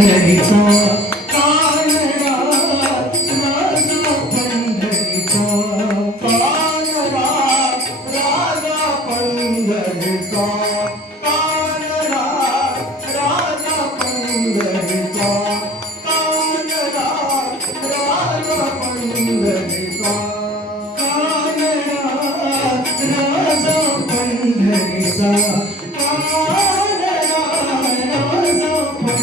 Ele é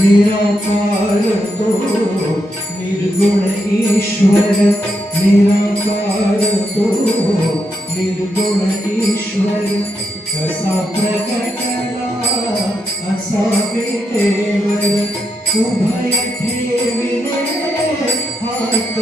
निराकार तो निर्गुण ईश्वर निराकार तो निर्गुण ईश्वर। कसा प्रकटला असा विटेवर उभय ठेवी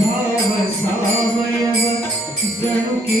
भाव सावयव जणुके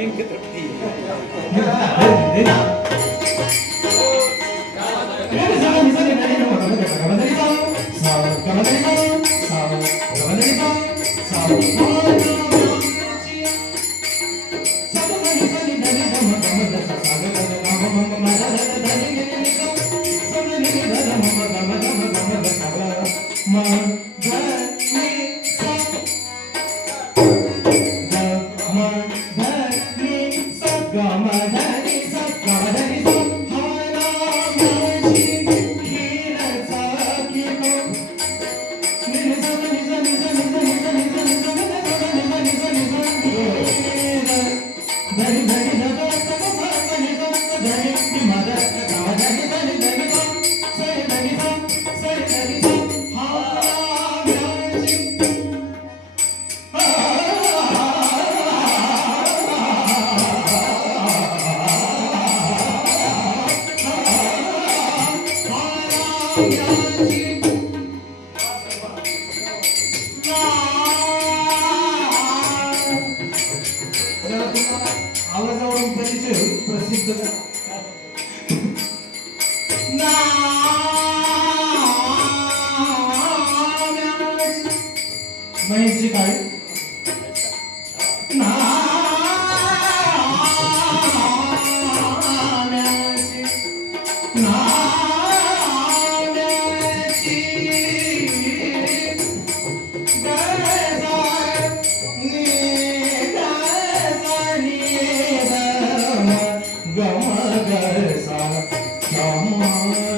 लिंक तृप्ती जरा आवाजावरून परिचय प्रसिद्ध महेशजी काळे അമ്മ